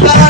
aclarar.